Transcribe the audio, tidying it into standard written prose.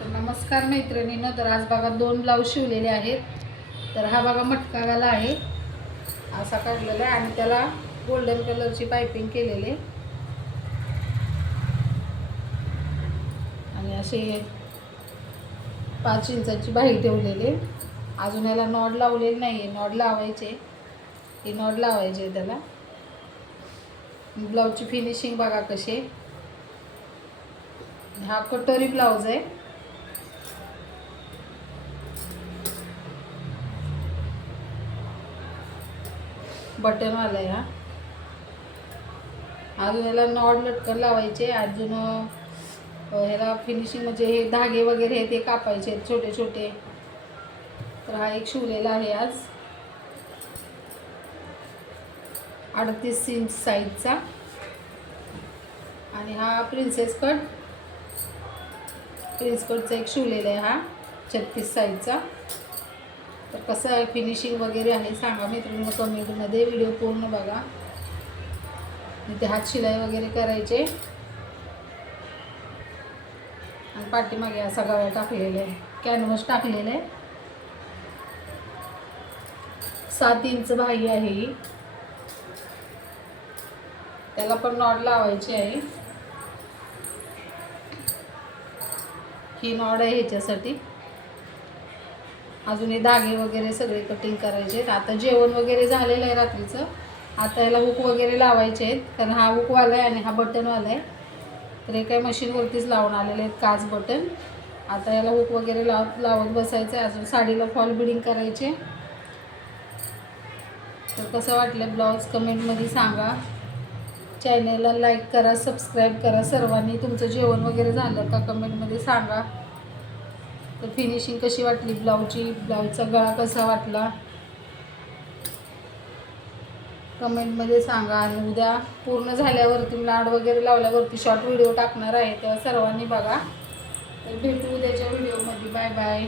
तर नमस्कार मैत्रिणींनो, तर आज बघा 2 ब्लाऊज शिवलेले आहेत. तर हा बघा मटका गला आहे, असा काढलेला आहे आणि त्याला गोल्डन कलरची पायपिंग केलेली आणि असे 5 इंचाची बाही ठेवलेली. अजून याला नॉड लावलेली नाही आहे, नॉड लावायचे, ही नॉड लावायचे त्याला. ब्लाऊजची फिनिशिंग बघा कशी. हा कटोरी ब्लाऊज आहे. बटनवाला आहे हा. अजून याला नॉड लटकन लावायचे. अजून ह्याला फिनिशिंग म्हणजे हे धागे वगैरे हे ते कापायचे छोटे छोटे. तर हा एक शिवलेला आहे आज 38 इंच साईजचा. आणि हा प्रिन्सेस कटचा एक शिवलेला आहे हा 36 साईजचा. तर कसं आहे फिनिशिंग वगैरे आहे सांगा मित्रांनो कमेंटमध्ये. व्हिडिओ पूर्ण बघा. इथे हात शिलाई वगैरे करायचे आणि पाठीमागे असा गळा टाकलेला आहे, कॅनव्हास टाकलेला आहे. 7 इंच बाही आहे ही. त्याला पण नॉड लावायची आहे. ही नॉड आहे ह्याच्यासाठी. अजून हे धागे वगैरे सगळे कटिंग करायचे. आता जेवण वगैरे झालेलं आहे रात्रीचं. आता याला हुक वगैरे लावायचे आहेत, कारण हा हुकवाला आहे आणि हा बटनवाला आहे. तर हे काही मशीनवरतीच लावून आलेले आहेत काच बटन. आता याला हुक वगैरे लावत बसायचं आहे. अजून साडीला फॉल बिडिंग करायचे. तर कसं वाटलं ब्लाऊज कमेंटमध्ये सांगा. चॅनलला लाईक करा, सबस्क्राईब करा सर्वांनी. तुमचं जेवण वगैरे झालं का कमेंटमध्ये सांगा. तर फिनिशिंग कशी वाटली ब्लाऊजची, ब्लाऊजचा गळा कसा वाटला कमेंटमध्ये सांगा. आणि उद्या पूर्ण झाल्यावरती लाड वगैरे लावल्यावरती शॉर्ट व्हिडिओ टाकणार आहे, तेव्हा सर्वांनी बघा. तर भेटू उद्याच्या व्हिडिओमध्ये. Bye bye.